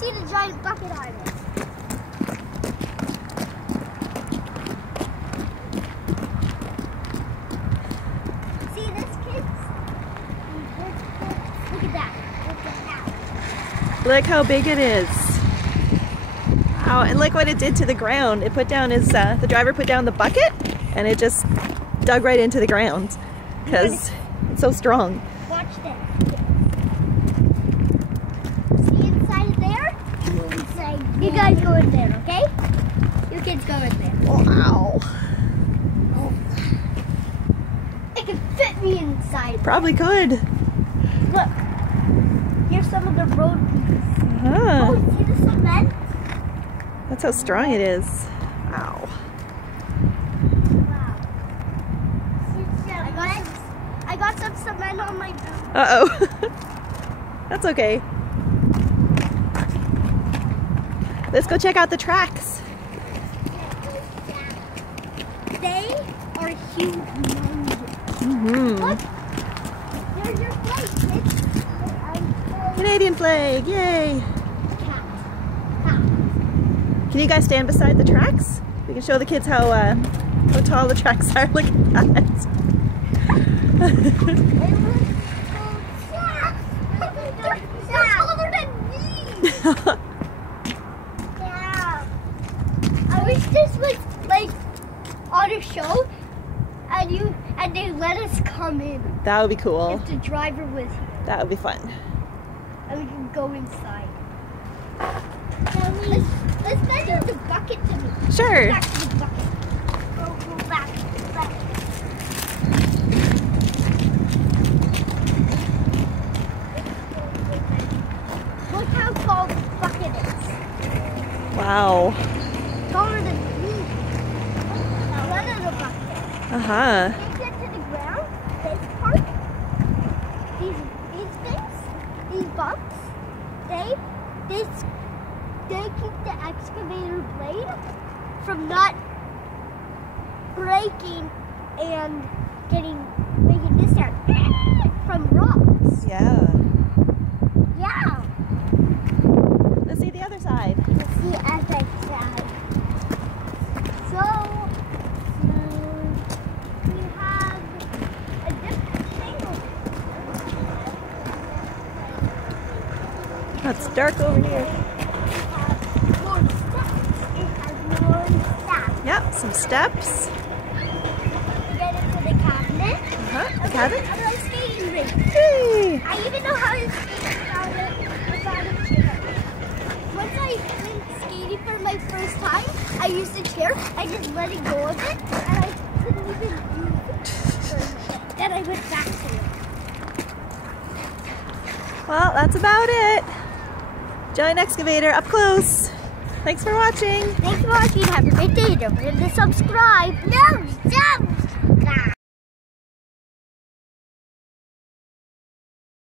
see the giant bucket on it. See this, kids? Look at that. Look at that. Look how big it is. Wow, and look what it did to the ground. It put down his, the driver put down the bucket and it just dug right into the ground because it's so strong. Watch this. See inside there? Inside. You guys go in there, okay? You kids go in there. Wow. Oh. It can fit me inside. Probably could. Look. Here's some of the road pieces. Uh-huh. Oh, see the cement? That's how strong it is. Wow. Wow. I got some cement on my boot. Uh-oh. That's okay. Let's go check out the tracks. They are huge. Mm-hmm. Look. There's your flag, kids. Canadian flag, yay! Cat. Can you guys stand beside the tracks? We can show the kids how tall the tracks are. Look at that. They're taller than me. Yeah. I wish this was like on a show, and they let us come in. That would be cool. If the driver was here, That would be fun. and we can go inside. Let's measure the bucket to me. Sure. Back to the bucket. Go back. Look how tall the bucket is. Wow. Taller than me. Now let in the bucket. Uh-huh. When you get to the ground, this part, these things, these bumps, they keep the excavator blade from not breaking and making this sound from rocks. Yeah. Yeah. Let's see the other side. Let's see other side. So we have a different thing over Oh, it's dark over here. Yep, some steps. Get into the cabinet. The cabinet. I like skating rink. Hey! I even know how to skate without a chair. Once I went skating for my first time, I used a chair. I just let it go of it, and I couldn't even use it. Then I went back to it. Well, that's about it. Giant excavator up close. Thanks for watching. Thanks for watching. Have a great day. Don't forget to subscribe. No, stop.